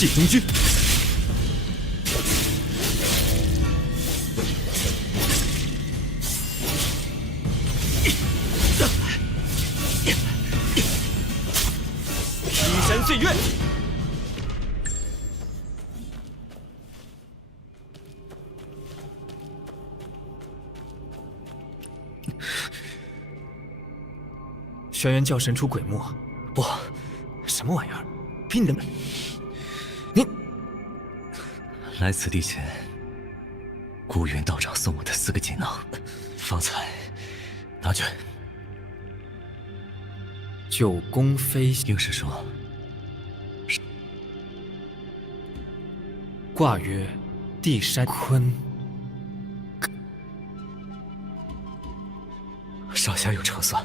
气中军。劈山岁月。 轩辕教神出鬼没，不，什么玩意儿？逼你的！你来此地前，孤云道长送我的4个锦囊，方才拿去。九宫飞应是说，卦曰：地山坤。少侠有筹算。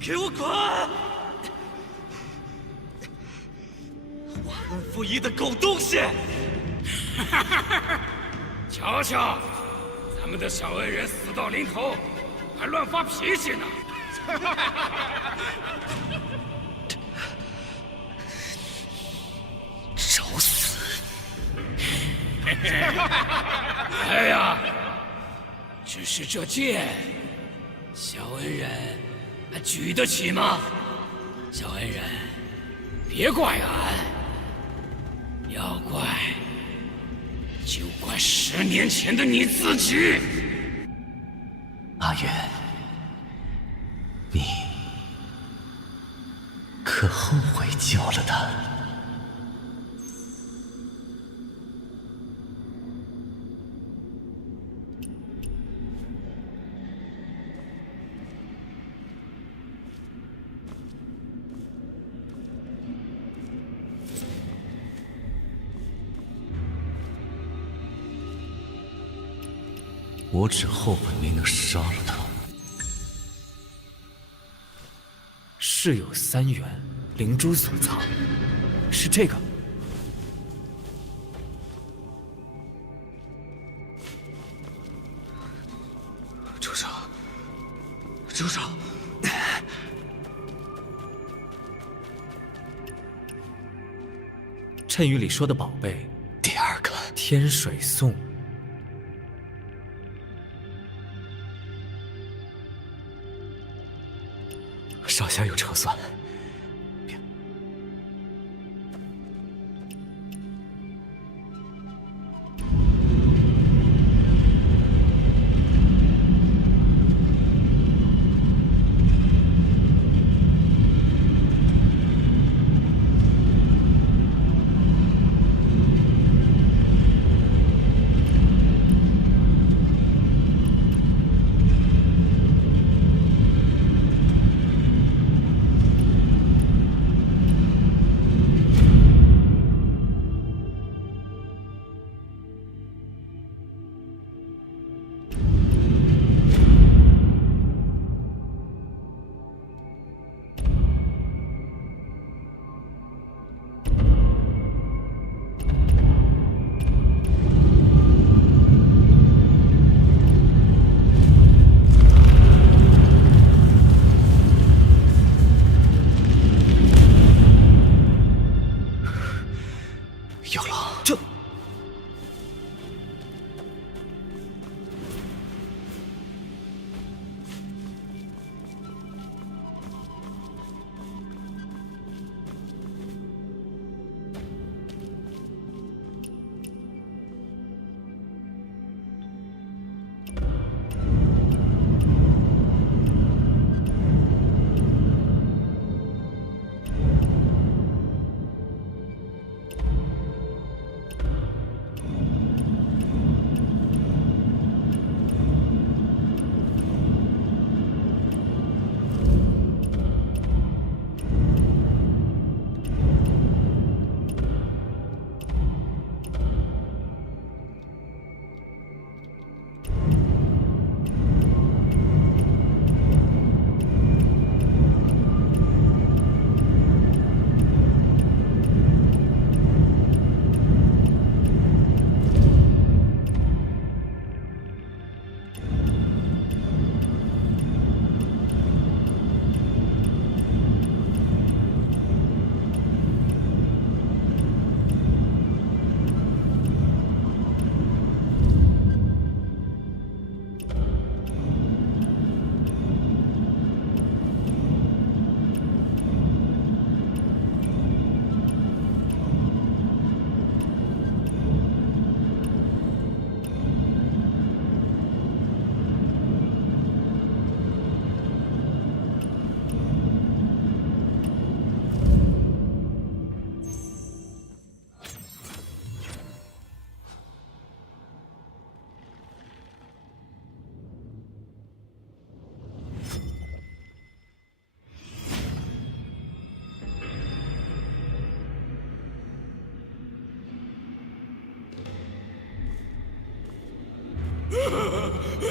给我滚！忘恩负义的狗东西！瞧瞧，咱们的小恩人死到临头，还乱发脾气呢！找死！哎呀，只是这剑，小恩人还举得起吗？小恩人，别怪俺，要怪就怪10年前的你自己。阿远，你可后悔救了他？我只后悔没能杀了他。世有3元，灵珠所藏，是这个。主手，主手，谶语里说的宝贝，第2个天水颂。手下有筹算。有了，这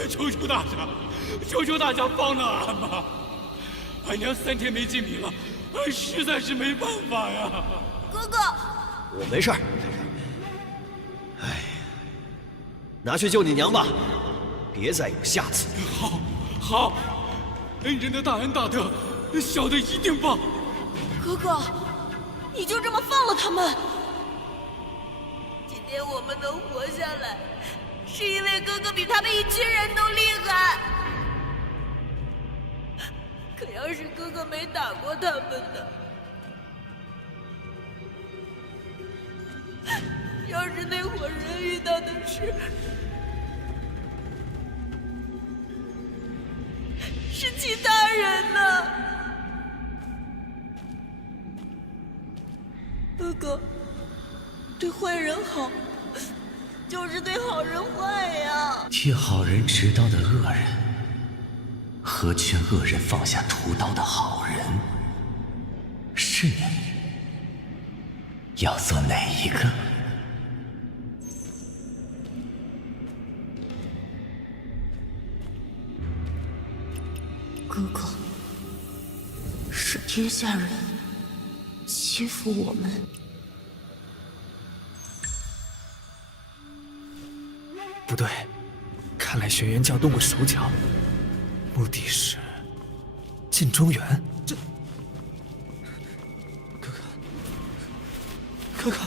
求求大家，求求大家放了俺吧！俺娘3天没进米了，俺实在是没办法呀。哥哥，我没事儿。哎，拿去救你娘吧，别再有下次。好，好，恩人的大恩大德，小的一定报。哥哥，你就这么放了他们？今天我们能活下来，是因为哥哥比他们一群人都厉害。可要是哥哥没打过他们呢？要是那伙人遇到的是其他人呢？哥哥，对坏人好，就是对好人坏呀。替好人持刀的恶人，和劝恶人放下屠刀的好人，是你要做哪一个？哥哥，是天下人欺负我们。不对，看来轩辕教动过手脚，目的是进中原。这，哥哥，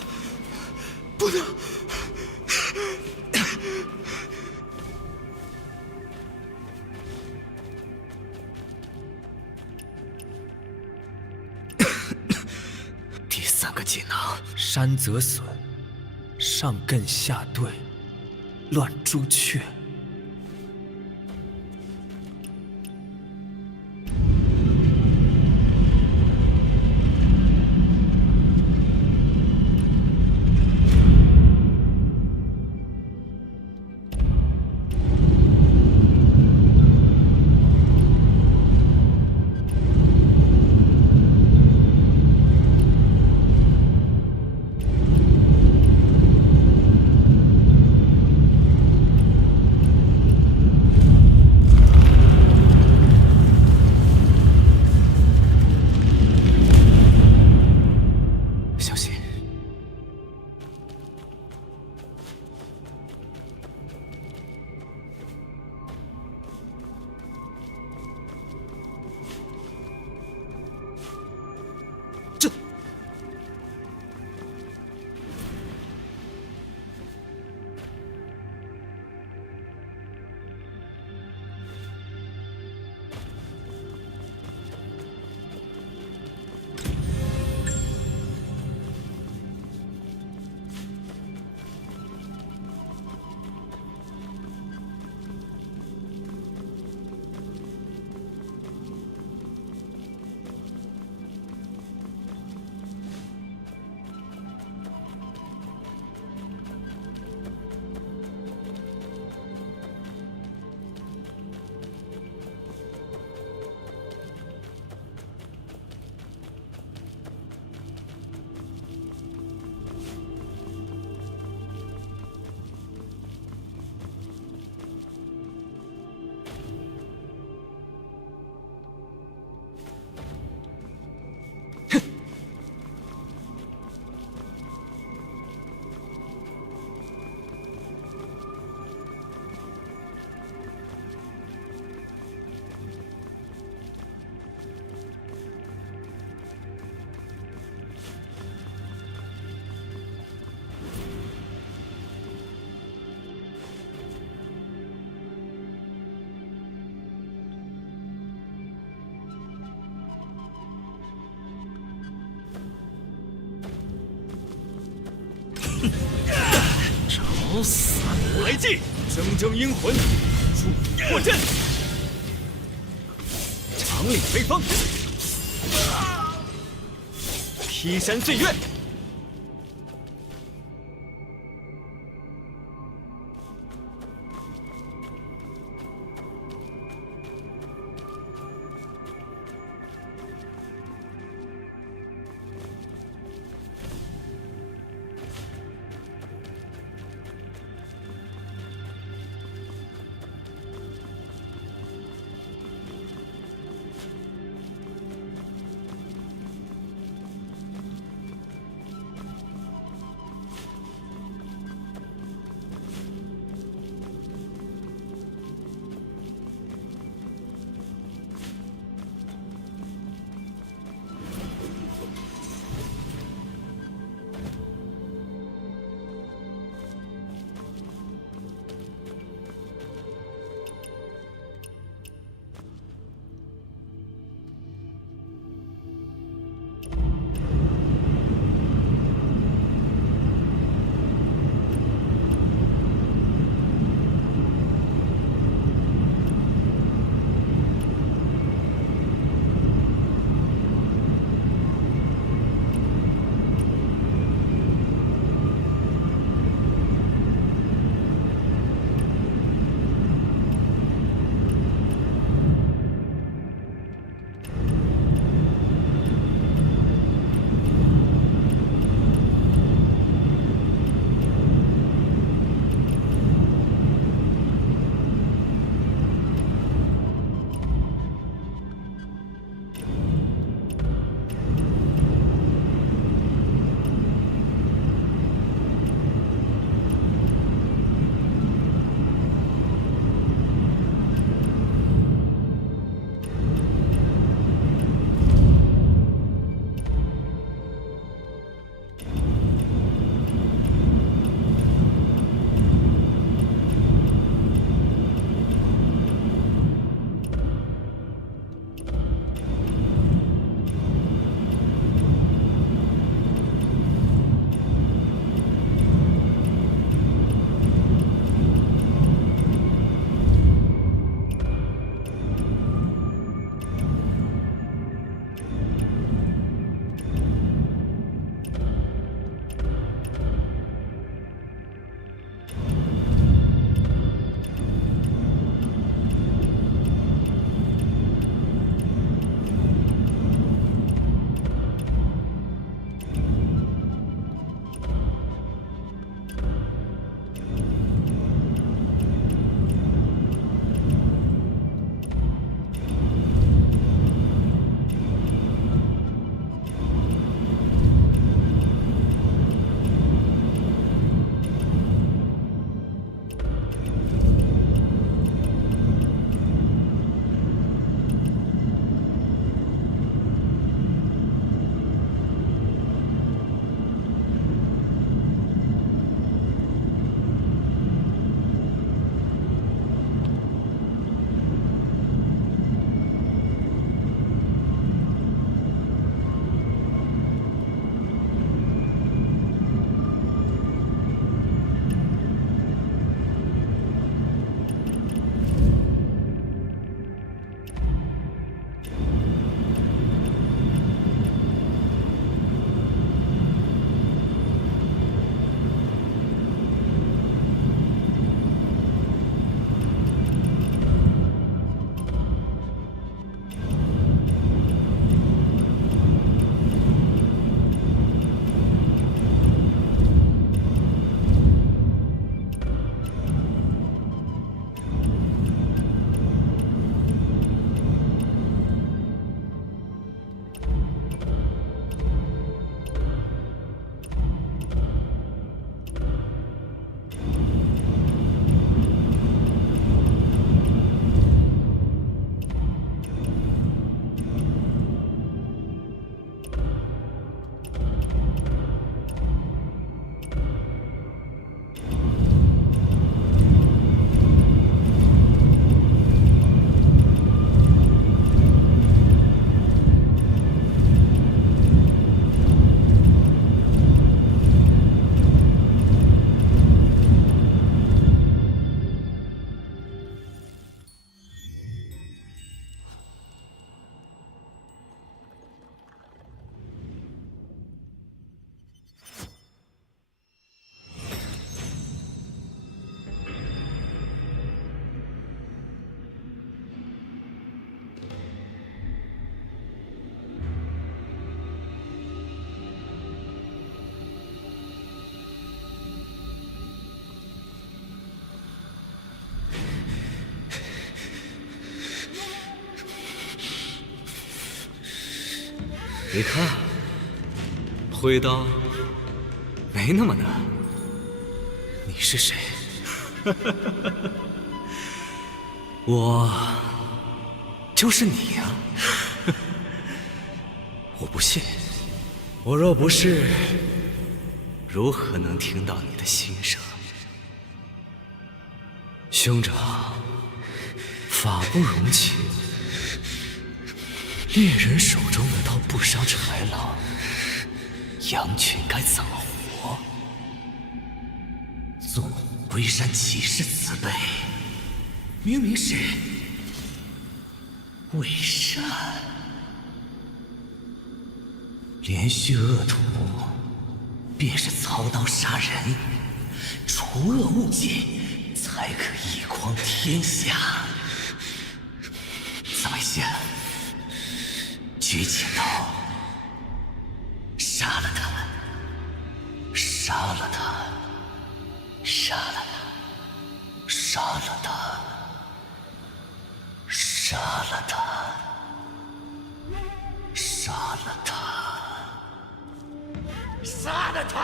不能！第3个技能：山泽损，上艮下兑，乱朱雀。小心！这。找死！来计，铮阴魂，出破阵，长岭飞风，劈山碎月。你看，挥刀没那么难。你是谁？我就是你呀！我不信。我若不是，如何能听到你的心声？兄长，法不容情。猎人手中的刀不伤豺狼，羊群该怎么活？纵龟山岂是慈悲？明明是伪善。连续恶徒，便是操刀杀人，除恶务尽，才可一匡天下。怎么样？举起刀，杀了他，杀了他，杀了他，杀了他，杀了他，杀了他，杀了他！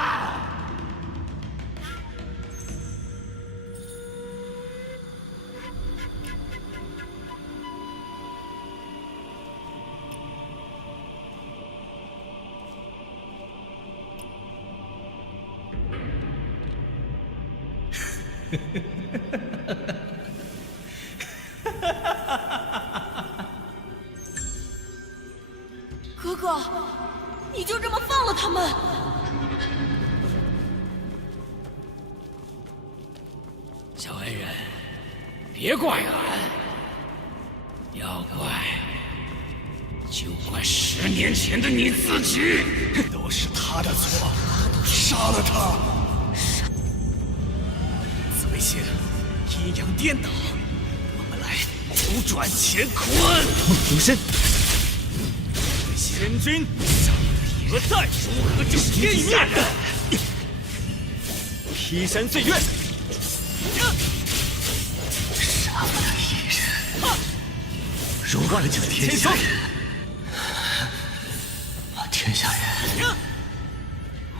哥哥，你就这么放了他们？小恩人，别怪俺，要怪就怪10年前的你自己。都是他的错，杀了他！紫微星，阴阳颠倒，我们来扭转乾坤。梦如深，仙君，何在？如何救天下人？劈山碎月，杀了他一人，如何救天下人？天下人，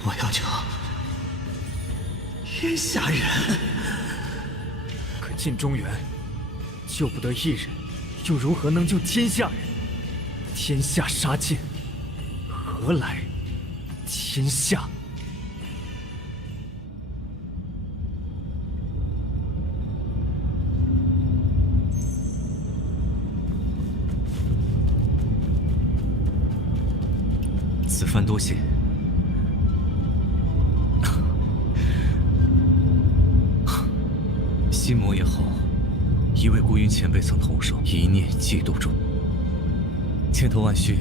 我要救天下人。可进中原，救不得一人，又如何能救天下人？天下杀尽，何来天下？此番多谢。心魔也好，一位孤云前辈曾同守，一念嫉妒中，千头万绪。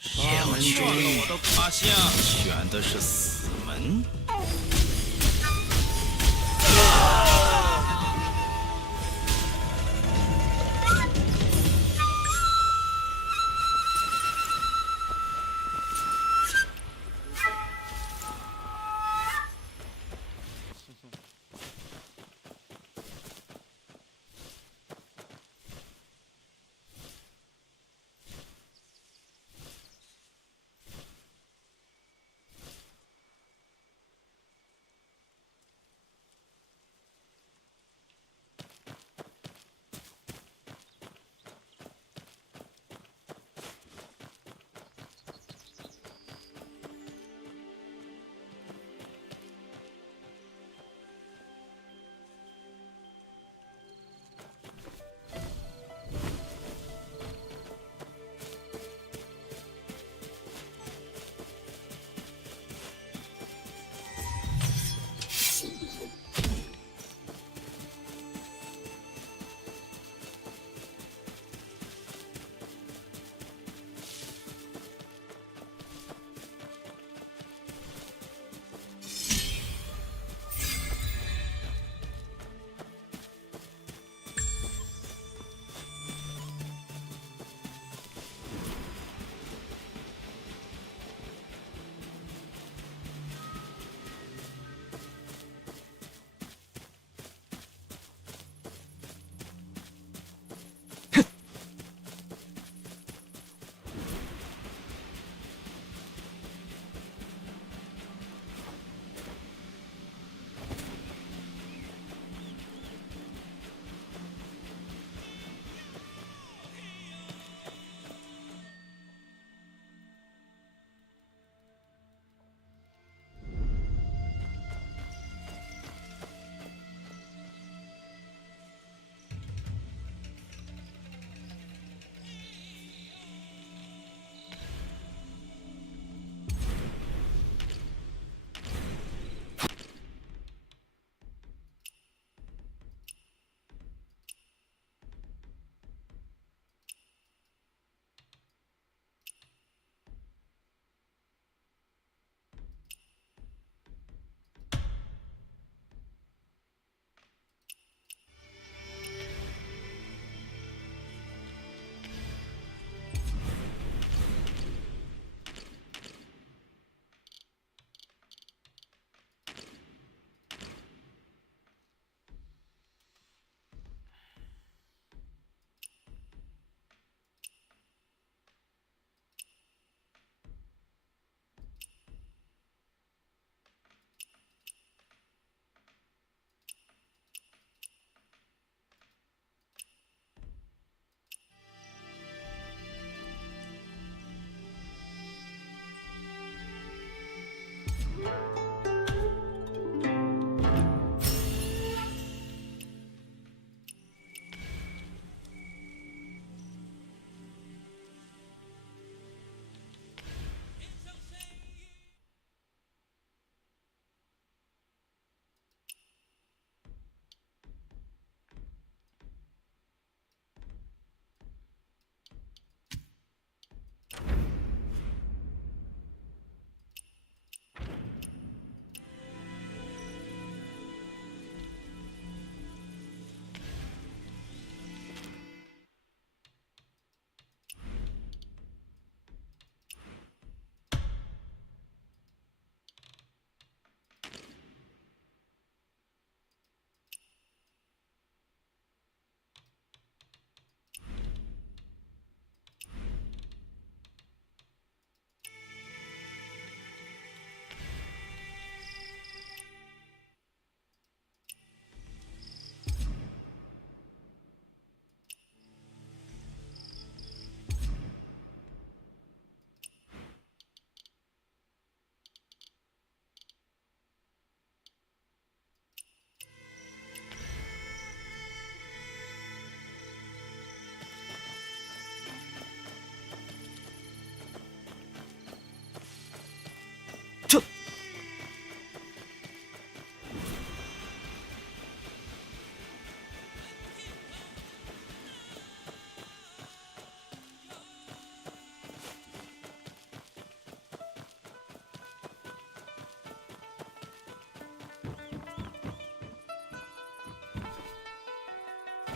他们中了我的卡下，选的是死门。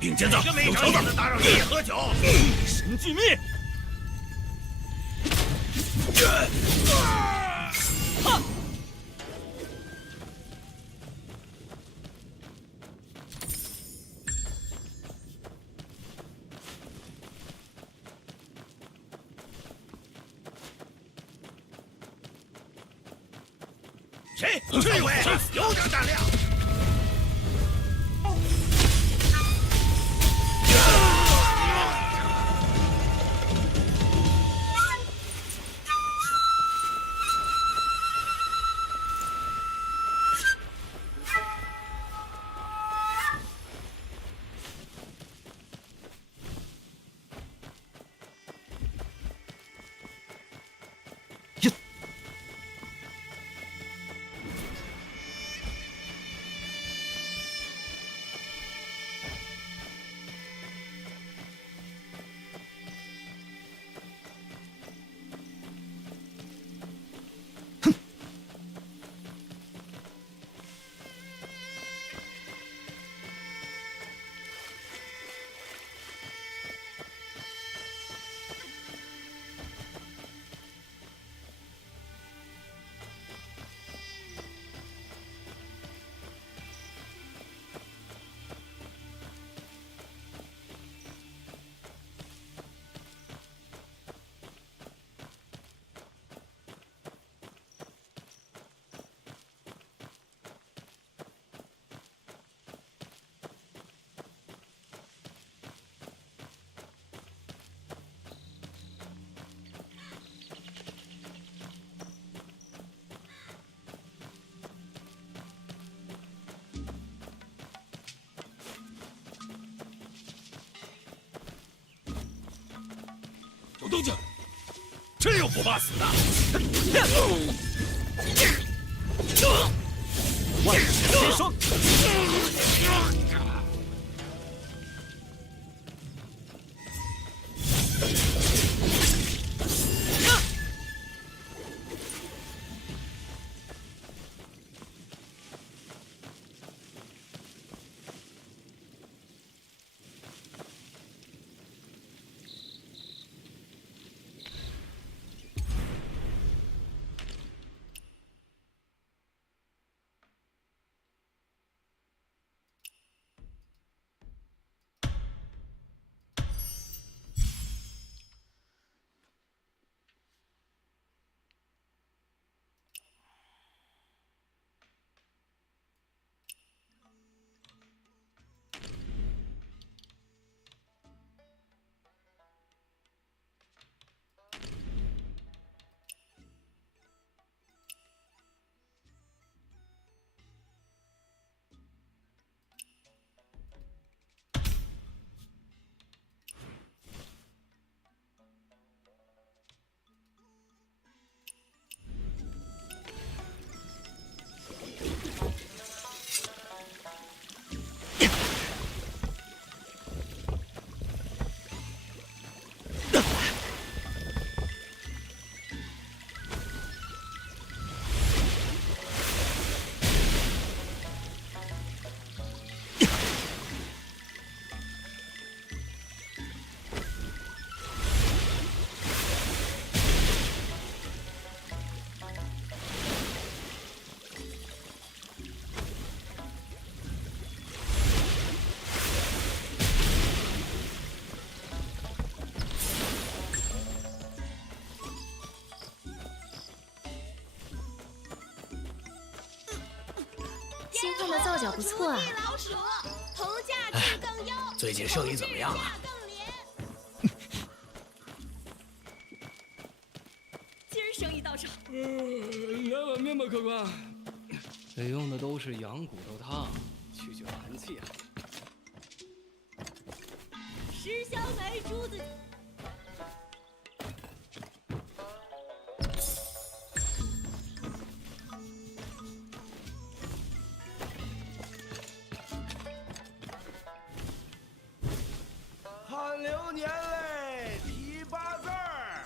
顶尖子，有条子，打扰爷爷喝酒。神俱灭！谁？这位有点胆量。有动静，真有不怕死的！万世千霜。新换的皂角不错啊。最近生意怎么样啊？今儿生意倒是好。来碗面吧，客官。这用的都是羊骨头汤，去寒气啊。十香梅珠子。汗流年泪提八字儿，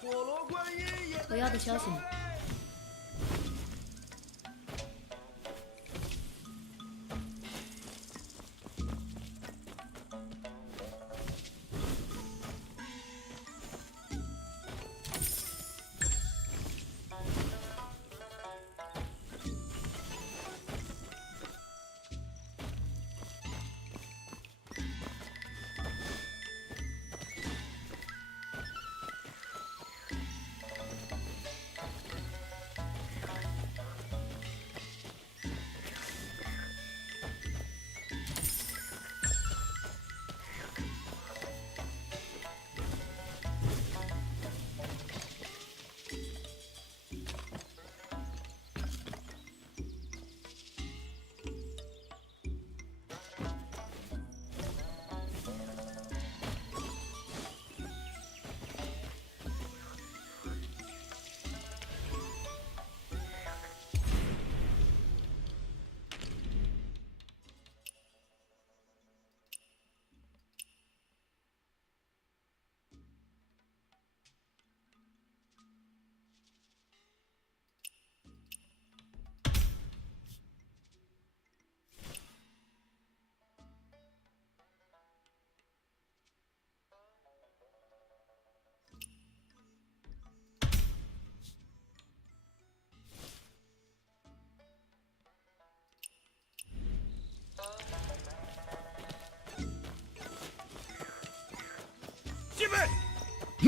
火罗观音也。我要的消息呢？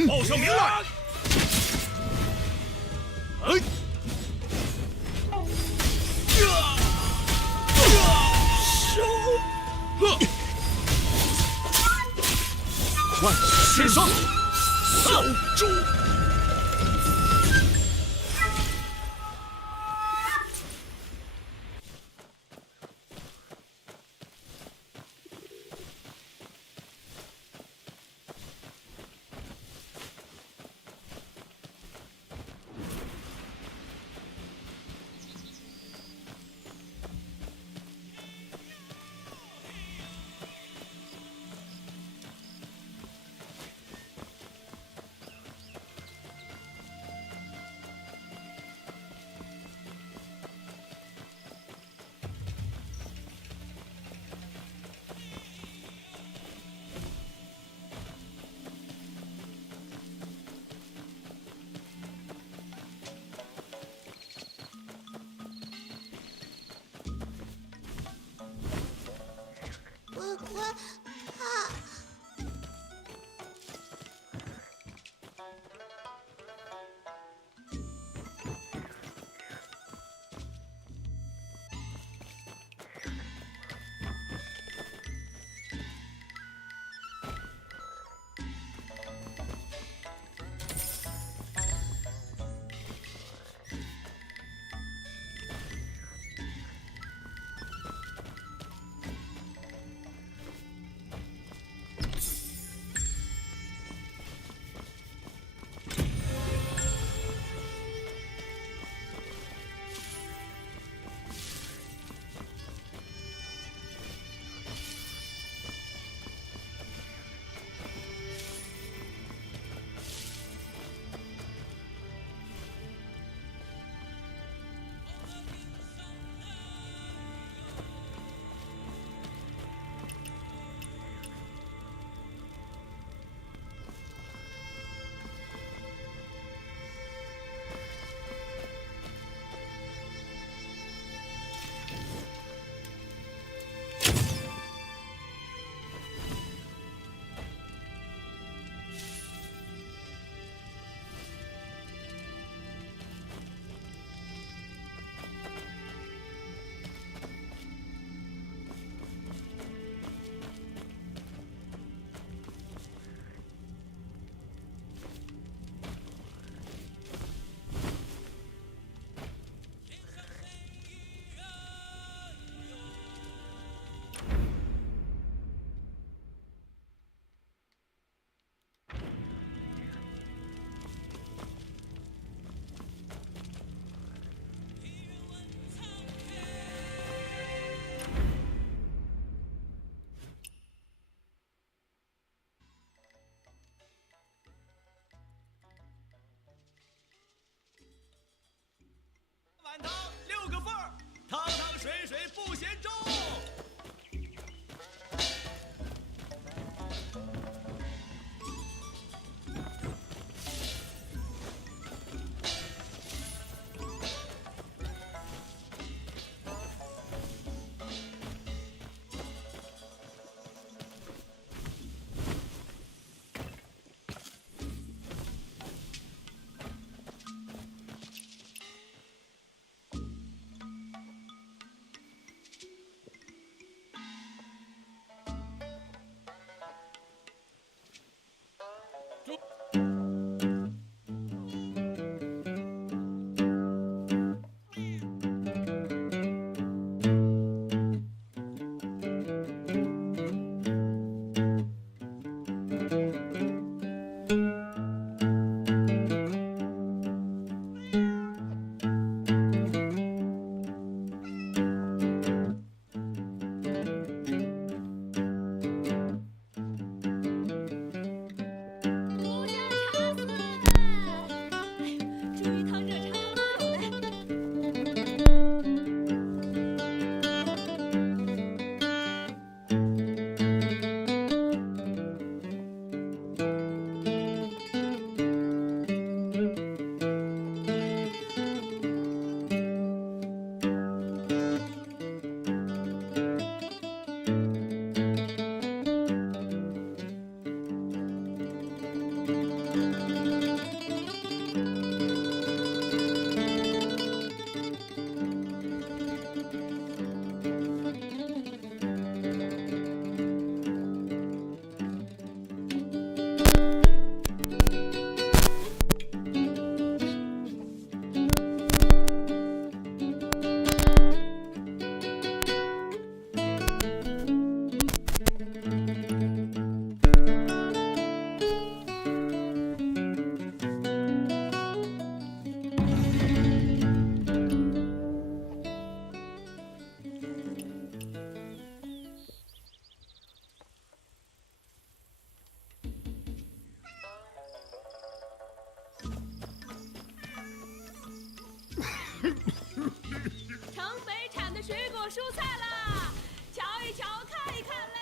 报上名来！万世生，小猪。我怕。碗汤6个份儿，汤汤水水不嫌粥。城北产的水果蔬菜啦，瞧一瞧，看一看嘞。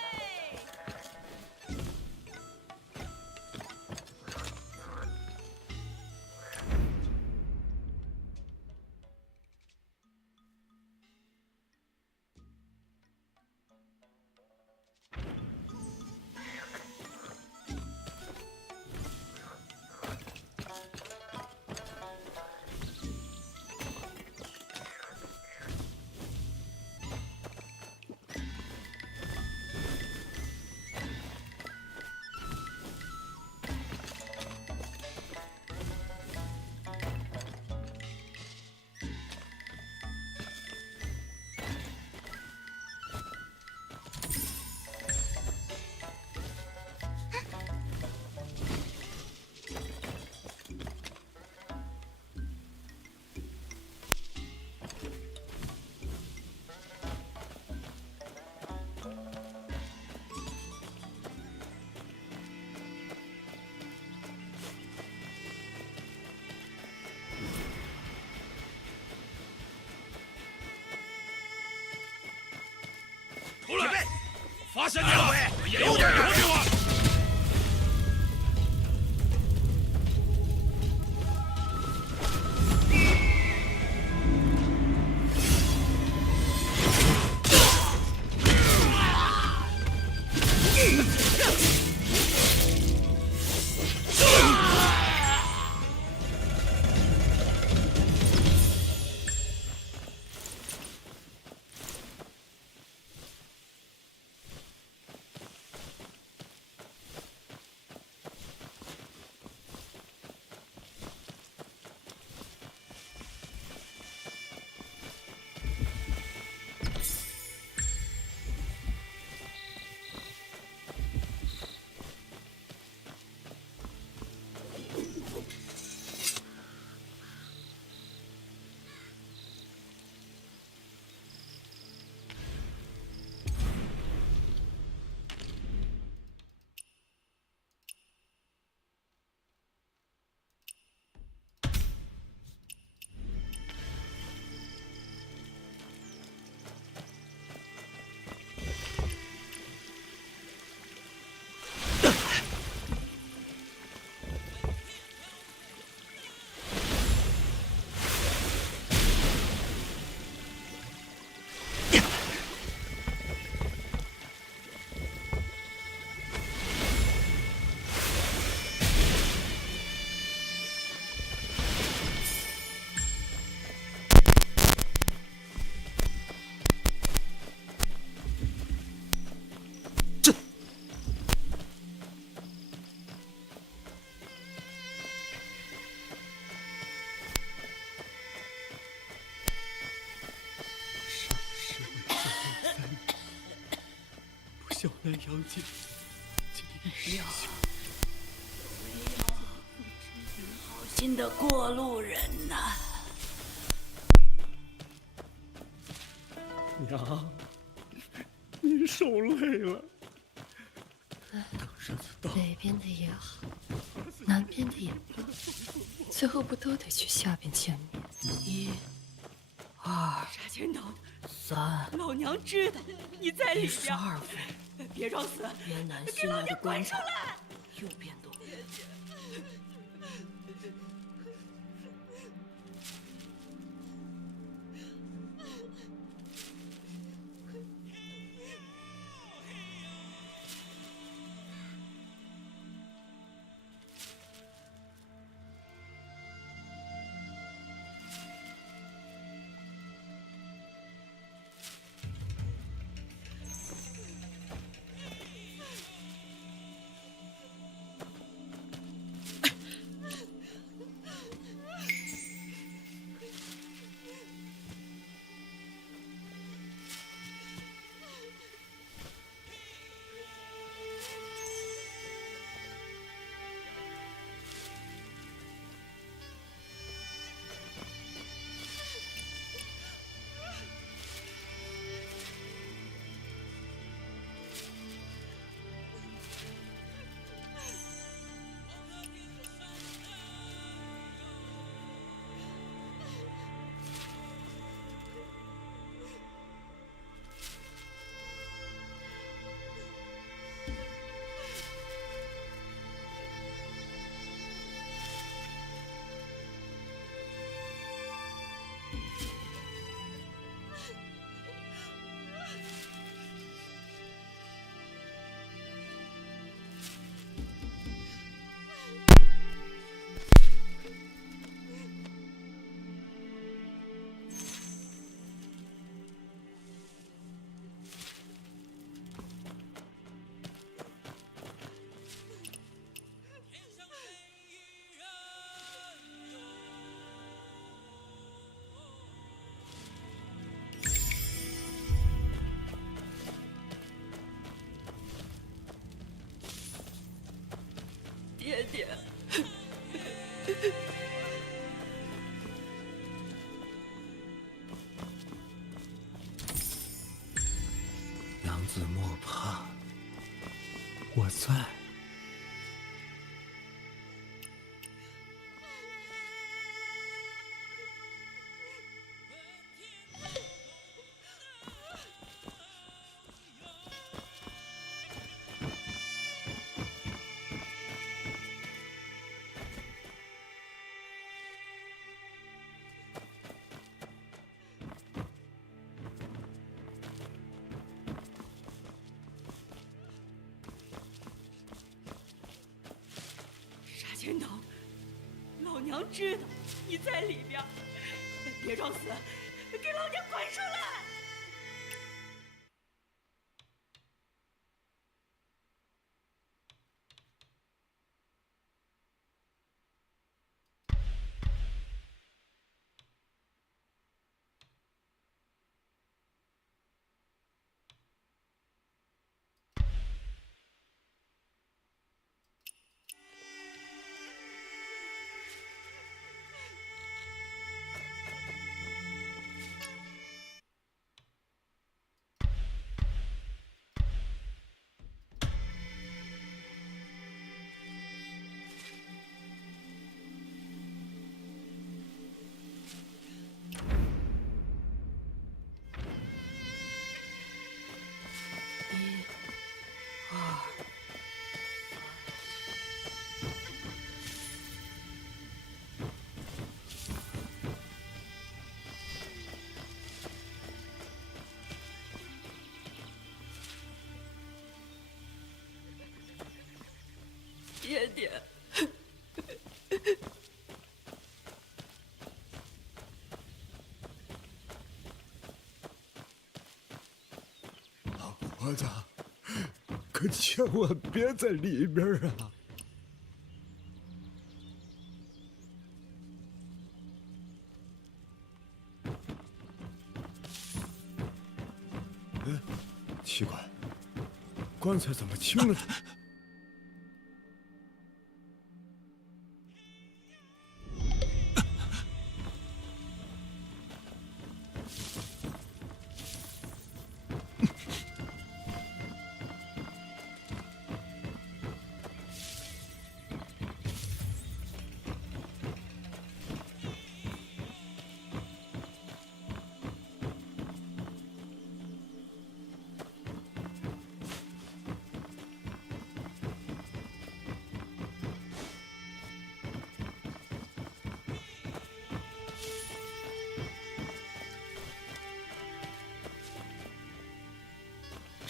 出来！发现你了！有点有命啊！小南阳姐，六，好心的过路人呐！娘，您受累了。北边的也好，南边的也罢，最后不都得去下边见面？1、2、杀千头3，老娘知道你在里边。12分，别装死，边南给西来的老娘滚关卡出来！又变多。子莫怕，我在。杀千堂，老娘知道你在里边，别装死，给老娘滚出来！爹爹，老子，可千万别在里边啊！奇怪，棺材怎么清了？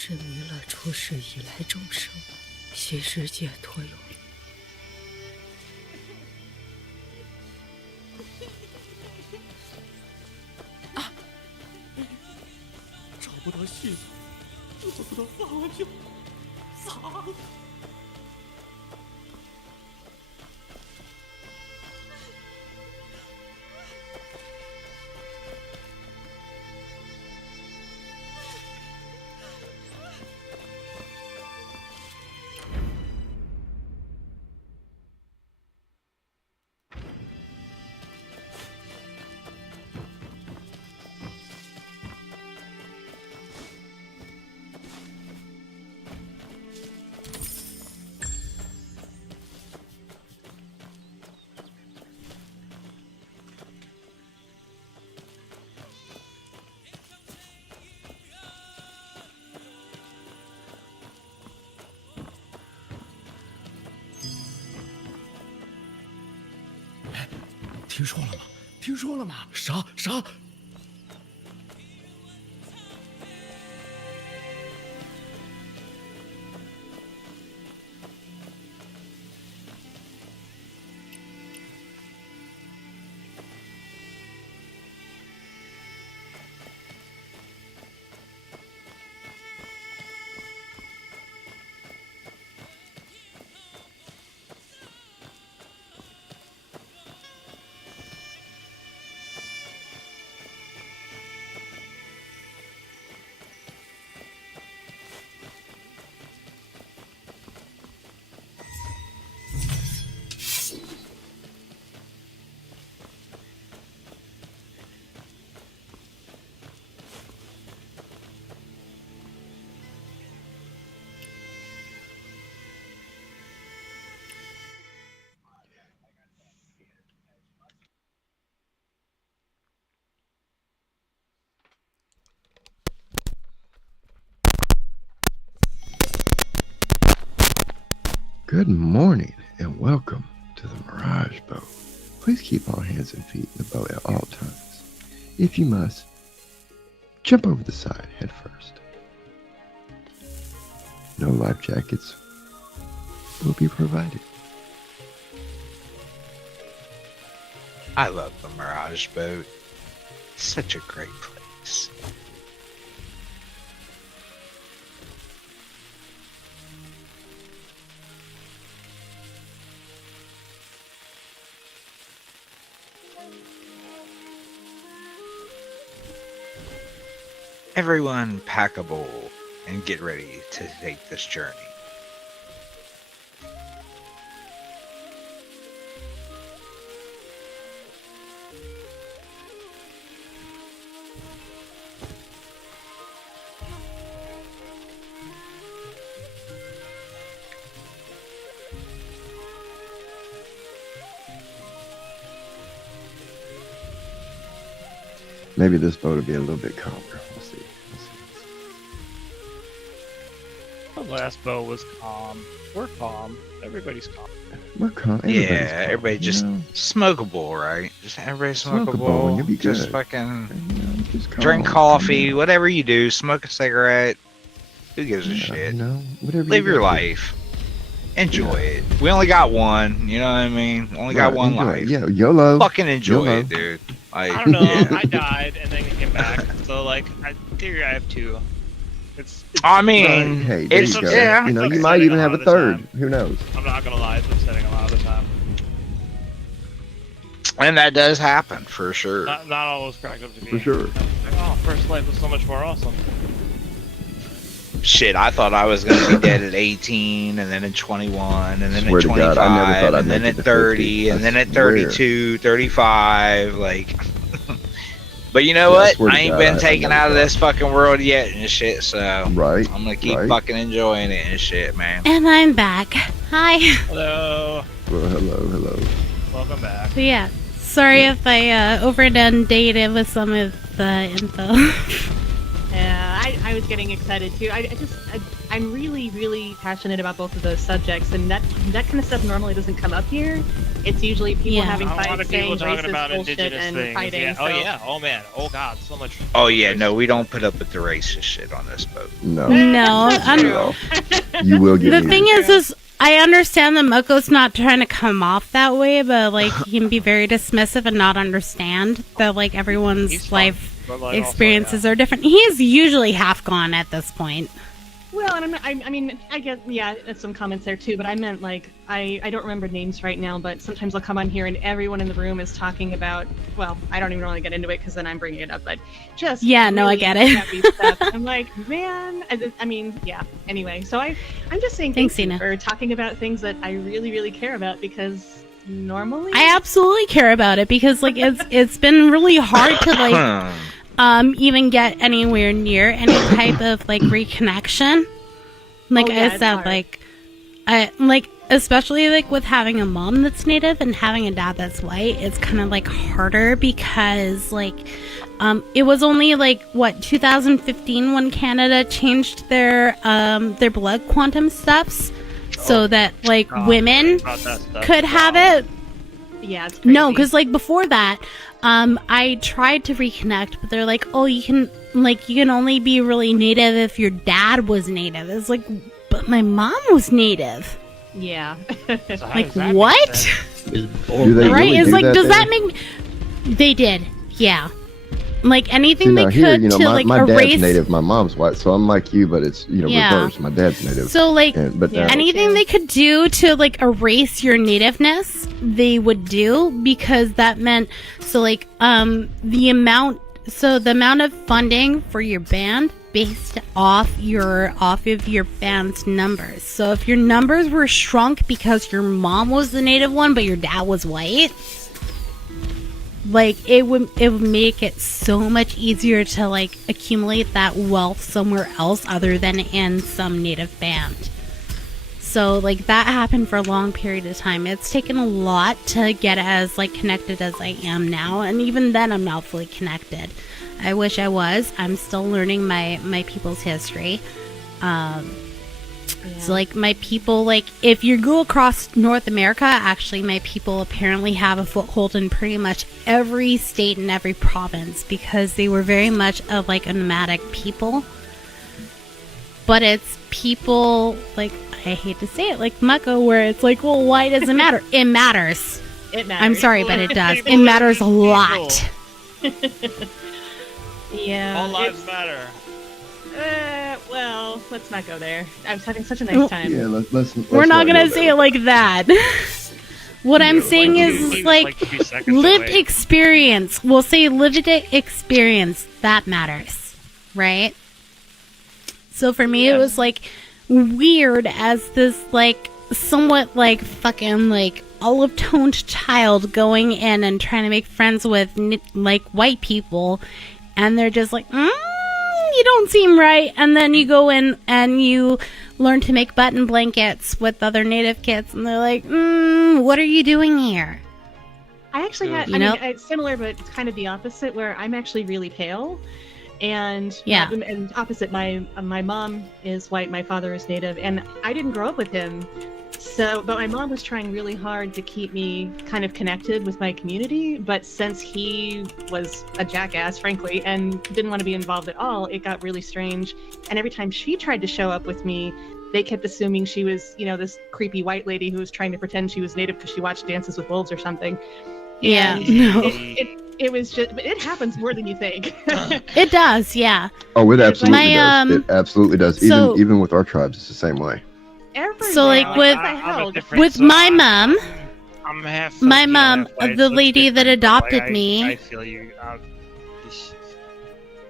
这弥勒出世以来，众生许世解脱有力。找不到戏子，找不到方向，咋？听说了吗？听说了吗？啥？ Good morning and welcome to the Mirage Boat. Please keep all hands and feet in the boat at all times. If you must, jump over the side head first. No life jackets will be provided. I love the Mirage Boat. Such a great place. Everyone pack a bowl and get ready to take this journey. Maybe this boat will be a little bit calmer. We'll see. The last boat was calm. We're calm. Everybody's calm. We're calm. Yeah, everybody just smoke a bowl, right? Just everybody smoke a bowl. And you'll be just good. fucking Just drink coffee, whatever you do. Smoke a cigarette. Who gives a shit? Whatever. Live your life. Enjoy it. We only got one. You know what I mean? Only got one enjoy. life. Yeah, YOLO. Fucking enjoy YOLO. it, dude. I don't know. Yeah. I died and then came back. So like, I figure I have two. It's I mean, hey, there it's you go. yeah. You know, you upsetting might even a have lot a of the third. time. Who knows? I'm not gonna lie, it's upsetting a lot of the time. And that does happen for sure. Not always cracked up to me. For sure. Like, oh, First Life was so much more awesome. Shit, I thought I was gonna be dead at 18, and then at 21, and then Swear at to 25, God, I never thought I'd and then make at it to 30, 50. and then I at swear. 32, 35, like. But you know Yeah, I what? swear to I ain't God, been I taken never out of thought. this fucking world yet and shit, so Right. I'm gonna keep right. fucking enjoying it and shit, man. And I'm back. Hi. Hello. Well, hello. Welcome back. But yeah, sorry if I overdone dated with some of the info. Yeah, I was getting excited too. I'm really, really passionate about both of those subjects, and that kind of stuff normally doesn't come up here. It's usually people having A lot fights, of people saying talking racist about bullshit indigenous and things. fighting. Yeah. So. Oh yeah. Oh man. Oh god. So much. Oh yeah, no, we don't put up with the racist shit on this boat. No. No, You will get the muted. thing is I understand that Moko's not trying to come off that way, but like he can be very dismissive and not understand that like everyone's life but, like, experiences are different. He is usually half gone at this point. Well, and I mean, I get, yeah, that's some comments there too, but I meant like, I don't remember names right now, but sometimes I'll come on here and everyone in the room is talking about, well, I don't even want to get into it because then I'm bringing it up, but just Yeah, no, I really get it. heavy stuff. I'm like, man, I mean, yeah, anyway, so I'm just saying Thanks, thank you Ina. for talking about things that I really, really care about, because normally... I absolutely care about it because like it's been really hard to like even get anywhere near any type of like reconnection. Like Oh, yeah, I it's said, hard. like I like especially like with having a mom that's native and having a dad that's white, it's kind of like harder because like it was only like what 2015 when Canada changed their blood quantum steps so that like women about that stuff. could have it. Yeah, it's crazy. No, because like before that, I tried to reconnect, but they're like, oh, you can only be really native if your dad was native. It's like, but my mom was native. Yeah. Like what? Do they Right? really It's do like, that does there? that make me? They did, yeah. Like anything See, they now could here, you know, to my, like my erase. dad's native, my mom's white, so I'm like you, but it's, you know, Yeah. reversed. My dad's native. So like but now, anything they could do to like erase your nativeness, they would do because that meant so like the amount of funding for your band based off of your band's numbers. So if your numbers were shrunk because your mom was the native one but your dad was white, like it would make it so much easier to like accumulate that wealth somewhere else other than in some native band. So like that happened for a long period of time. It's taken a lot to get as like connected as I am now, and even then I'm not fully connected. I wish I was. I'm still learning my people's history. So like my people, like if you go across North America, actually my people apparently have a foothold in pretty much every state and every province because they were very much of like a nomadic people. But it's people, like, I hate to say it, like Mucko, where it's like, well, why does it matter? It matters. It matters. I'm sorry, but it does. It matters a lot. Yeah. All lives matter. Well, let's not go there. I was having such a nice time. Yeah, let's We're not go gonna there. say it like that. What I'm saying is, like, lived experience. We'll say lived experience. That matters, right? So for me, it was like weird as this like somewhat like fucking like olive toned child going in and trying to make friends with like white people, and they're just like, you don't seem right. And then you go in and you learn to make button blankets with other native kids, and they're like, what are you doing here? I actually had, I mean, it's similar, but it's kind of the opposite, where I'm actually really pale. And yeah, and opposite, my mom is white, my father is native, and I didn't grow up with him. So, but my mom was trying really hard to keep me kind of connected with my community. But since he was a jackass, frankly, and didn't want to be involved at all, it got really strange. And every time she tried to show up with me, they kept assuming she was, you know, this creepy white lady who was trying to pretend she was native because she watched Dances with Wolves or something. Yeah, And no. It was just, but it happens more than you think. It does, yeah. Oh, it absolutely My, does. It absolutely does. so- Even with our tribes, it's the same way. So like with my mom, I'm half my Filipino, mom, half white, the so lady it's that different, but, adopted like, me, I feel you.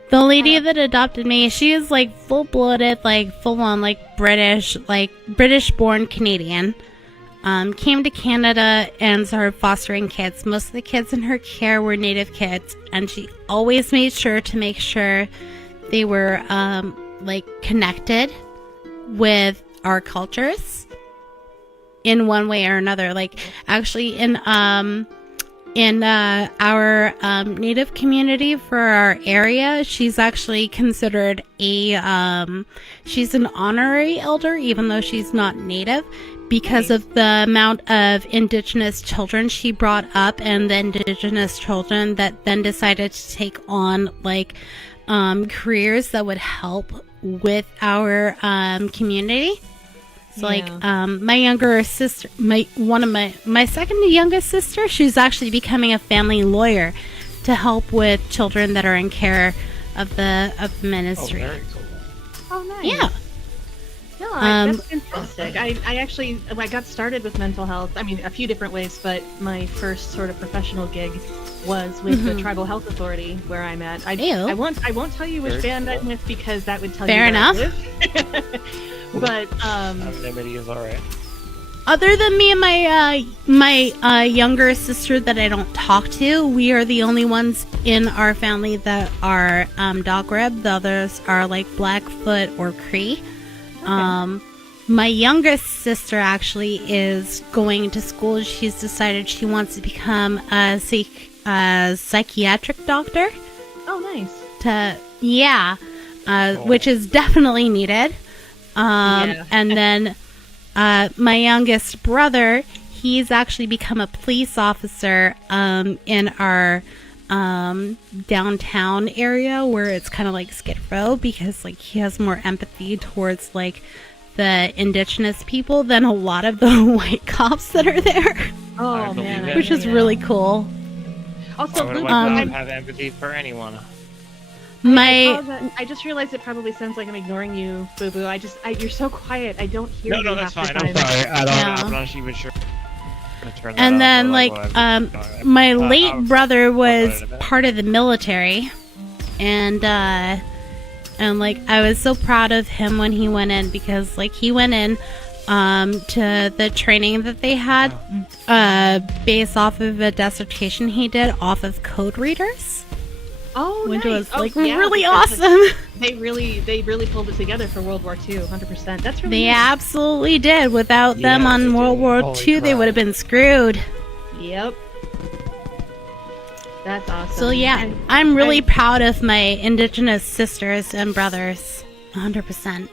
the lady that adopted me, she is like full-blooded, like full-on, like British-born Canadian. Came to Canada and started fostering kids. Most of the kids in her care were native kids, and she always made sure to make sure they were like connected with our cultures in one way or another. Like actually in our native community for our area, she's actually considered she's an honorary elder, even though she's not native, because of the amount of indigenous children she brought up, and the indigenous children that then decided to take on like careers that would help with our community. So like my younger sister, my second youngest sister, she's actually becoming a family lawyer to help with children that are in care of the ministry. Oh, very cool. Oh, nice. Yeah. No, that's fantastic. I actually, I got started with mental health. I mean, a few different ways, but my first sort of professional gig was with the Tribal Health Authority, where I'm at. I won't tell you which band I'm with because that would tell you. Fair enough. But anonymity is alright. Other than me and my younger sister that I don't talk to, we are the only ones in our family that are dog rib. The others are like Blackfoot or Cree. Okay. My youngest sister actually is going to school. She's decided she wants to become a psychiatric doctor. Oh, nice. Which is definitely needed. And then my youngest brother, he's actually become a police officer in our downtown area, where it's kind of like Skid Row, because like he has more empathy towards like the indigenous people than a lot of the white cops that are there. Oh man, which is really cool. Also, Luke, I have empathy for anyone. I just realized it probably sounds like I'm ignoring you, Boo Boo. You're so quiet. I don't hear you. No, that's half fine. the I'm time. sorry. I'm not even sure. And then my late brother was part of the military, and like I was so proud of him when he went in, because like he went in to the training that they had based off of a dissertation he did off of code readers. Oh, which nice. was like really awesome. They really pulled it together for World War II, 100%. That's really They nice. absolutely did. Without them on World War II, they would have been screwed. Yep. That's awesome. So yeah, I'm really proud of my indigenous sisters and brothers, 100%.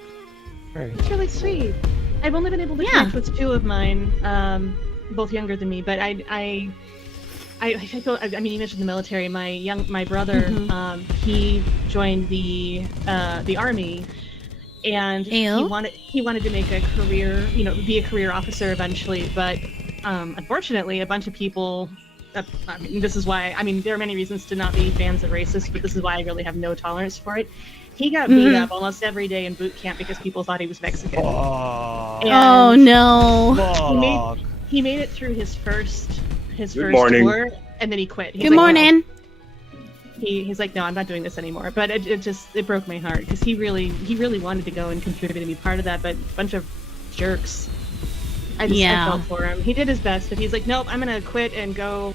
It's really sweet. I've only been able to connect with 2 of mine, both younger than me. But I feel. I mean, you mentioned the military. My brother, he joined the army, and he wanted to make a career, be a career officer eventually. But unfortunately, a bunch of people. I mean, this is why. I mean, there are many reasons to not be fans of racist, but this is why I really have no tolerance for it. He got beat up almost every day in boot camp because people thought he was Mexican. Oh no! He made it through his first morning. tour, and then he quit. He's Good like, morning. No. He's like, no, I'm not doing this anymore. But it broke my heart because he really wanted to go and contribute and be part of that, but a bunch of jerks. I felt for him. He did his best, but he's like, nope, I'm gonna quit and go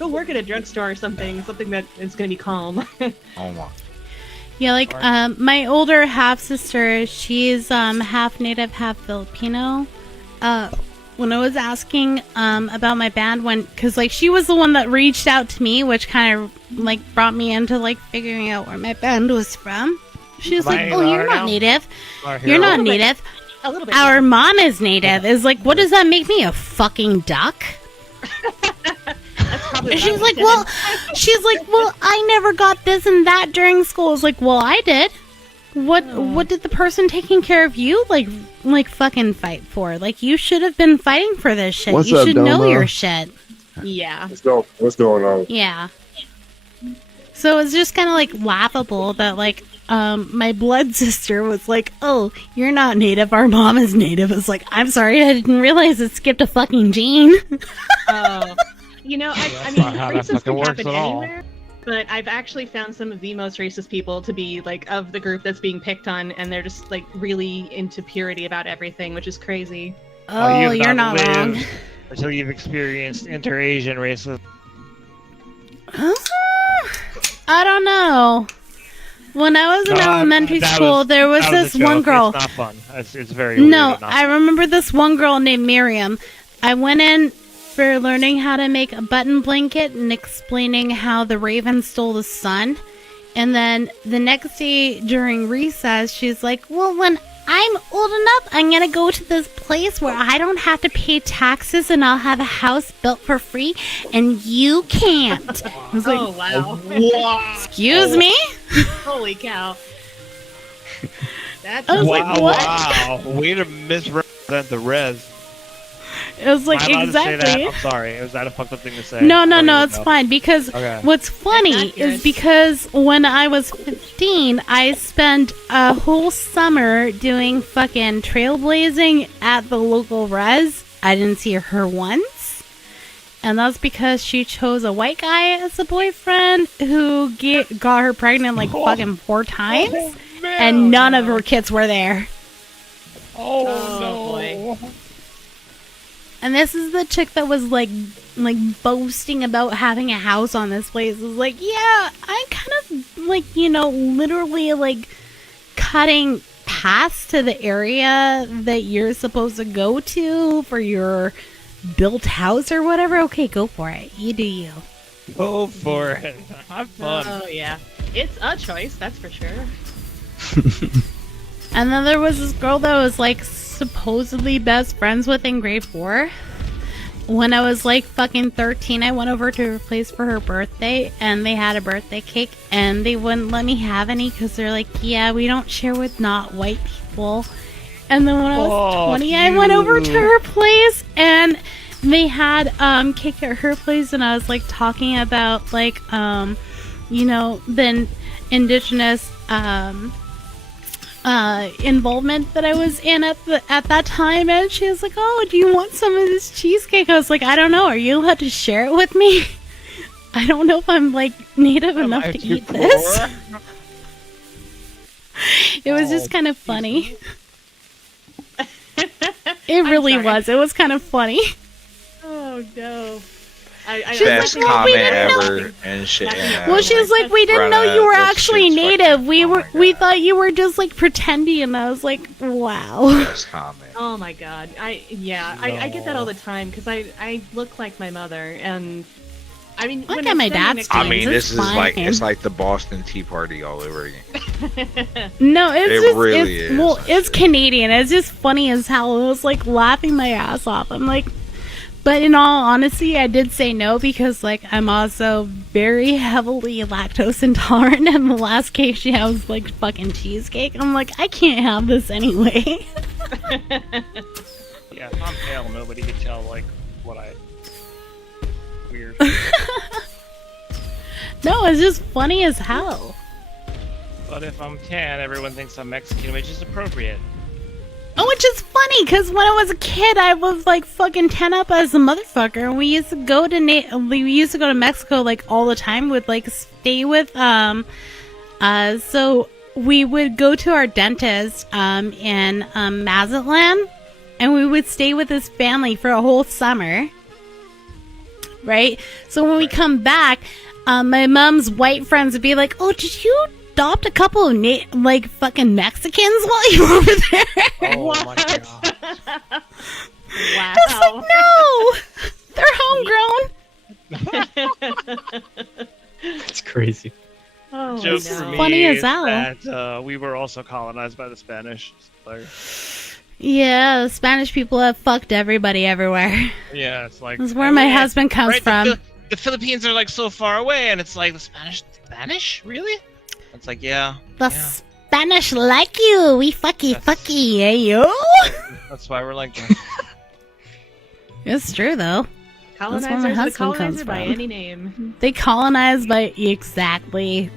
work at a drugstore or something that is gonna be calm. Oh my. Yeah, like my older half sister, she's half Native, half Filipino. When I was asking about my band, because like she was the one that reached out to me, which kind of like brought me into like figuring out where my band was from. She was like, "Oh, you're not Native. You're not Native. A little bit. Our mom is Native." Is like, what does that make me, a fucking duck? And she's like, well, I never got this and that during school. I was like, well, I did. What did the person taking care of you like fucking fight for? Like, you should have been fighting for this shit. What's you up, should know Doma? your shit. Yeah. What's going on? Yeah. So it's just kind of like laughable that like my blood sister was like, oh, you're not Native, our mom is Native. It's like, I'm sorry, I didn't realize it skipped a fucking gene. I mean, racist can happen anywhere, but I've actually found some of the most racist people to be like of the group that's being picked on, and they're just like really into purity about everything, which is crazy. Oh, you're not wrong. Until you've experienced inter-Asian racism. I don't know. When I was in elementary school, there was this one girl. It's not fun. It's very weird. No, I remember this one girl named Miriam. I went in for learning how to make a button blanket and explaining how the raven stole the sun. And then the next day during recess, she's like, well, when I'm old enough, I'm going to go to this place where I don't have to pay taxes and I'll have a house built for free and you can't. I was like, oh, wow. What? Excuse me? Holy cow. I was like, what? Wow. Way to misrepresent the res. It was like, Am I allowed to say exactly. that? I'm sorry. Was that a fucked up thing to say? No, it's fine. Because what's funny It's is because when I was 15, I spent a whole summer doing fucking trailblazing at the local res. I didn't see her once. And that's because she chose a white guy as a boyfriend who got her pregnant like fucking 4 times. And none of her kids were there. Oh no. Boy. And this is the chick that was like boasting about having a house on this place. It was like, yeah, I'm kind of like, literally like cutting paths to the area that you're supposed to go to for your built house or whatever. Okay, go for it. You do you. Go for it. Have fun. Oh yeah, it's a choice, that's for sure. And then there was this girl that was like supposedly best friends with in grade 4. When I was like fucking 13, I went over to her place for her birthday and they had a birthday cake and they wouldn't let me have any because they're like, yeah, we don't share with not white people. And then when I was 20, I went over to her place and they had cake at her place and I was like talking about like the indigenous involvement that I was in at that time, and she was like, oh, do you want some of this cheesecake? I was like, I don't know, are you allowed to share it with me? I don't know if I'm like native enough to eat this. It was just kind of funny. It really was. It was kind of funny. Oh no. Best comment ever and shit. Well, she was like, we didn't know you were actually native. We thought you were just like pretending, and I was like, wow. Best comment. Oh my god. I get that all the time because I look like my mother, and I mean, Look when at it's my standing dad's next to I me- mean, It's this is like fine. it's like the Boston Tea Party all over again. No, it's It just really it's, is. well, it's Canadian. It's just funny as hell. I was like laughing my ass off. I'm like, but in all honesty, I did say no because like I'm also very heavily lactose intolerant. And the last cake she had was like fucking cheesecake. I'm like, I can't have this anyway. Yeah, if I'm pale, nobody could tell like what I. Weird. No, it's just funny as hell. But if I'm tan, everyone thinks I'm Mexican, which is appropriate. Oh, which is funny because when I was a kid, I was like fucking 10 up as a motherfucker. And we used to go to Mexico like all the time. Would like stay with so we would go to our dentist in Mazatlan, and we would stay with his family for a whole summer. Right? So when we come back, my mom's white friends would be like, "Oh, did you adopt a couple of like fucking Mexicans while you were over there?" Oh my god. Wow. It's like, no, they're homegrown. It's crazy. Oh, Joke no. for me Funny as is hell. that we were also colonized by the Spanish. So, Yeah, the Spanish people have fucked everybody everywhere. yeah, it's like That's where my yeah, husband comes right, from. The Philippines are like so far away, and it's like the Spanish, really? It's like yeah. The Spanish like you. We fucky, eh, yo? That's why we're like. It's true though. That's where my Colonizers, the husband colonizer comes by from. any name. They colonized by exactly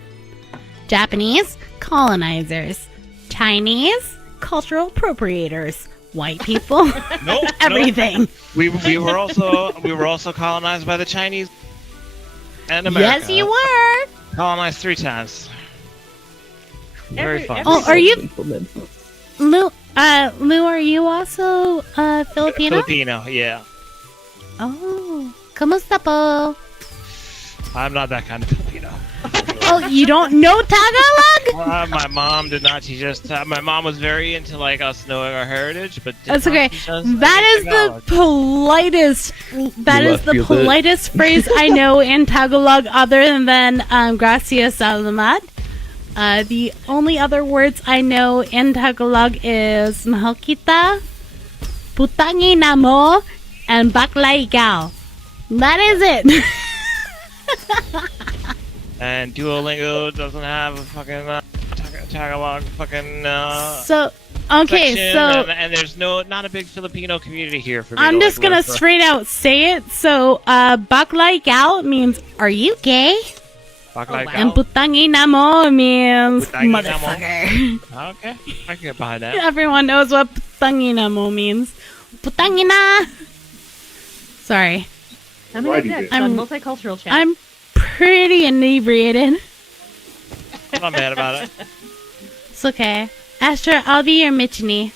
Japanese colonizers, Chinese cultural appropriators, white people, Nope, everything. We were also colonized by the Chinese and America. Yes, you were. Colonized 3 times. Very fun. Oh, are you Lou? Lou, are you also Filipino? Filipino, yeah. Oh, kamusta po? I'm not that kind of Filipino. Oh, you don't know Tagalog? My mom did not teach us. My mom was very into like us knowing our heritage, but did That's not okay. teach us That any is the Tagalog. politest. That You is left the field it. politest phrase I know in Tagalog, other than "gracias salamat." The only other words I know in Tagalog is "mahal kita," "putangin na mo," and "bakla ikaw." That is it. And Duolingo doesn't have a fucking Tagalog fucking. So, okay, section, so- and there's not a big Filipino community here for me. I'm to, just like, gonna live for. straight out say it. So, bakla ikaw means "Are you gay?" Bakla And ikaw. putangin na mo means Putangin na mo. motherfucker. Okay, I can get behind that. Everyone knows what putangin na mo means. Putangin na. Sorry. I'm in a multicultural chat. I'm pretty inebriated. I'm not mad about it. It's okay. Astra, I'll be your Michini.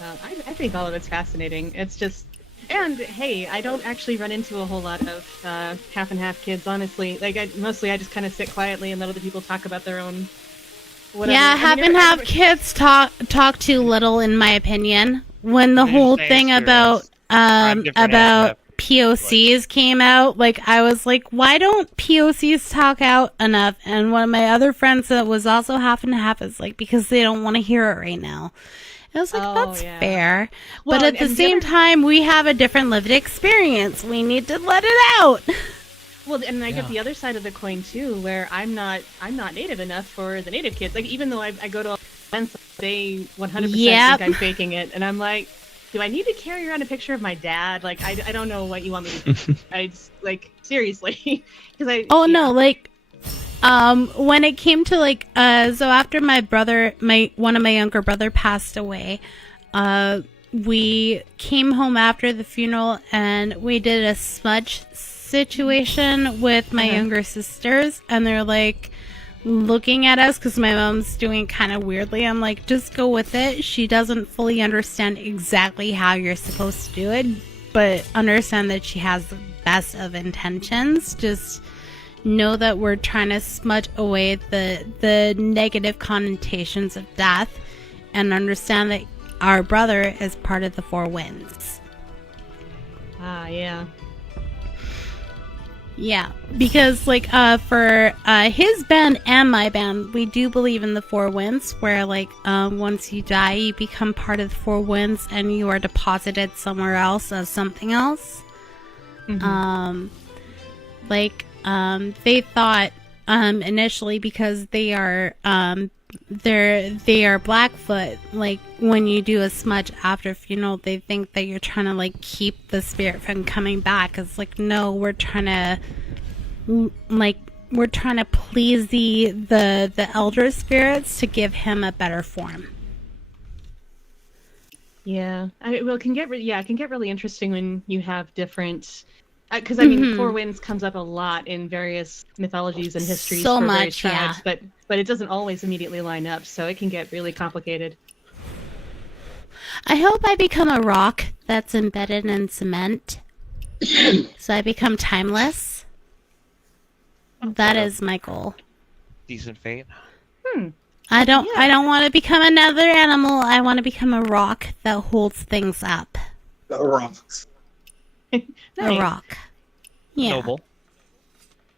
I think all of it's fascinating. It's just, and hey, I don't actually run into a whole lot of half and half kids, honestly. Like, I just kind of sit quietly and let other people talk about their own. Whatever. Yeah, I mean, half and half kids talk too little, in my opinion. When the whole thing about POCs came out, like I was like, why don't POCs talk out enough? And one of my other friends that was also half and half is like, because they don't want to hear it right now. I was like, that's fair. Well, but at the and same time, we have a different lived experience. We need to let it out. Well, and I get the other side of the coin too, where I'm not native enough for the native kids. Like, even though I go to events, they 100% Yep. think I'm faking it, and I'm like, do I need to carry around a picture of my dad? Like, I don't know what you want me to do. I just, like, seriously, because No, like, when it came to like, so after my brother, one of my younger brother passed away, we came home after the funeral and we did a smudge situation with my younger sisters, and they're like looking at us because my mom's doing kind of weirdly. I'm like, just go with it. She doesn't fully understand exactly how you're supposed to do it, but understand that she has the best of intentions. Just know that we're trying to smudge away the negative connotations of death, and understand that our brother is part of the Four Winds. yeah. Yeah, because like for his band and my band, we do believe in the four winds, where like once you die, you become part of the four winds, and you are deposited somewhere else as something else. They thought initially, because they are Blackfoot, like when you do a smudge after funeral, they think that you're trying to like keep the spirit from coming back. It's like, no, we're trying to please the elder spirits to give him a better form. Yeah, it can get really interesting when you have different. Because I mean, Four Winds comes up a lot in various mythologies and histories So for much, various tribes, yeah. but it doesn't always immediately line up, so it can get really complicated. I hope I become a rock that's embedded in cement, so I become timeless. That is my goal. Decent fate. I don't want to become another animal. I want to become a rock that holds things up. Rocks. A rock. Yeah. Noble.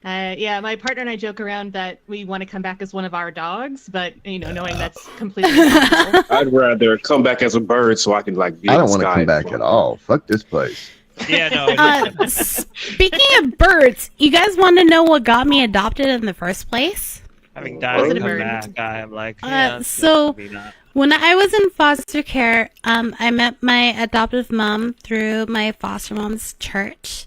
Yeah, my partner and I joke around that we want to come back as one of our dogs, but knowing that's completely impossible. I'd rather come back as a bird so I can like. Be I in don't the want to sky come and back fly. at all. Fuck this place. Yeah, no. Speaking of birds, you guys want to know what got me adopted in the first place? Having died and come back, I'm like, yeah, so maybe not. when I was in foster care, I met my adoptive mom through my foster mom's church,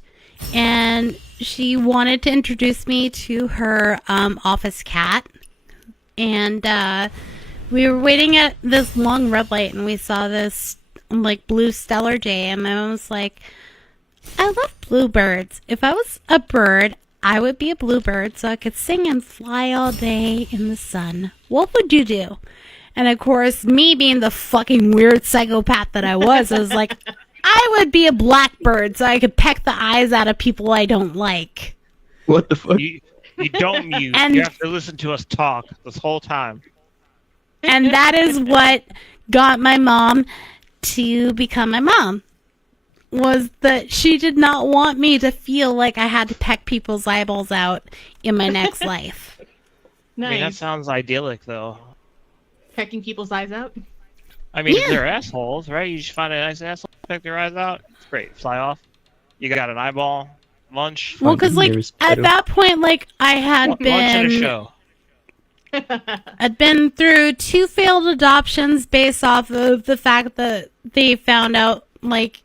and she wanted to introduce me to her office cat. And we were waiting at this long red light, and we saw this like blue stellar jay, and my mom was like, I love bluebirds. If I was a bird, I would be a bluebird so I could sing and fly all day in the sun. What would you do? And of course, me being the fucking weird psychopath that I was like, I would be a blackbird so I could peck the eyes out of people I don't like. What the fuck? You don't mute. And- You have to listen to us talk this whole time. And that is what got my mom to become my mom. Was that she did not want me to feel like I had to peck people's eyeballs out in my next life. Nice. I mean, that sounds idyllic, though. Pecking people's eyes out. I mean, Yeah. if they're assholes, right? You just find a nice asshole, peck their eyes out. It's great. Fly off. You got an eyeball. Lunch. Well, because like at that point, like I had Lunch and a been, show. I'd been through 2 failed adoptions based off of the fact that they found out, like,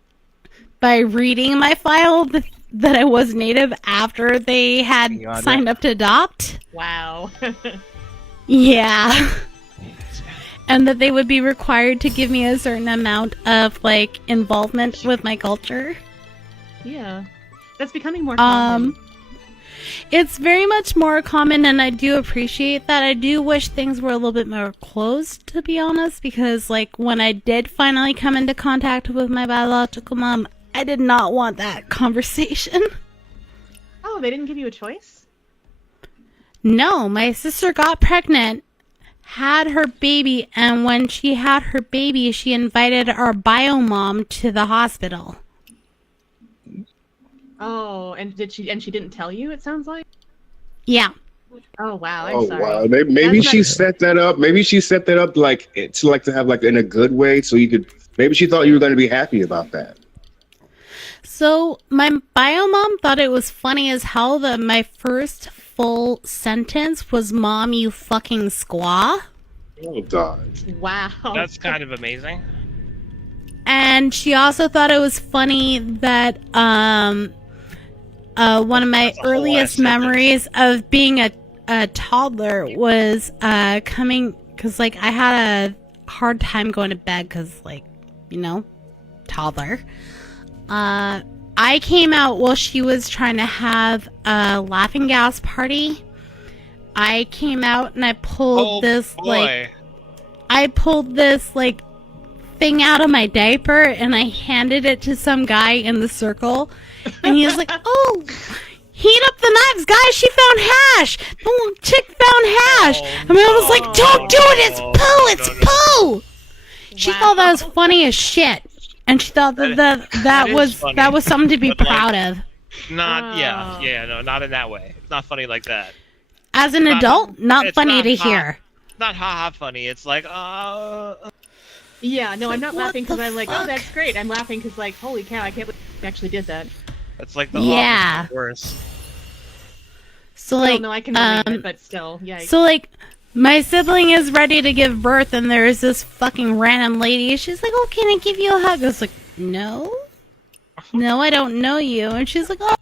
by reading my file that I was native after they had signed up to adopt. Wow. Yeah. And that they would be required to give me a certain amount of like involvement with my culture. Yeah. That's becoming more common. It's very much more common, and I do appreciate that. I do wish things were a little bit more closed, to be honest, because like when I did finally come into contact with my biological mom, I did not want that conversation. Oh, they didn't give you a choice? No, my sister got pregnant, had her baby, and when she had her baby, she invited our bio mom to the hospital. Oh, and she didn't tell you, it sounds like? Yeah. Oh wow, I'm Oh sorry. wow! Maybe That's she not- set that up. Maybe she set that up like to have like in a good way, so you could. Maybe she thought you were going to be happy about that. So my bio mom thought it was funny as hell that my first full sentence was "Mom, you fucking squaw." Oh God! Wow. That's kind of amazing. And she also thought it was funny that one of my earliest memories of being a toddler was coming, because like I had a hard time going to bed because like, toddler. I came out while she was trying to have a laughing gas party. I came out and I pulled this thing out of my diaper, and I handed it to some guy in the circle, and he was like, "Oh, heat up the knives, guys! She found hash. The little chick found hash." And I was like, "Don't do it! It's poo! It's poo!" She thought that was funny as shit, and she thought that is was funny, something to be but, like, proud of. No, not in that way. It's not funny like that. As an adult, not it's funny not to ha- hear. Not haha funny. It's like Yeah, no, I'm not What laughing because the I'm like, oh, fuck? that's great. I'm laughing because like, holy cow, I can't believe you actually did that. It's like the Yeah. opposite worse. So Well, like, no, I can relate it, but still, yeah. so like, my sibling is ready to give birth, and there's this fucking random lady. She's like, "Oh, can I give you a hug?" I was like, "No, no, I don't know you." And she's like, "Oh,